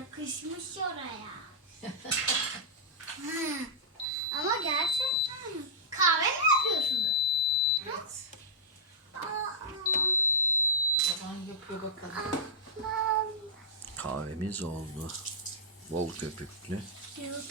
yakışmış oraya. Ama gerçekten kahve mi yapıyorsunuz? Evet. Aa, Baban yapıyor bakalım. ben Kahvemiz oldu. Bol köpüklü. YouTube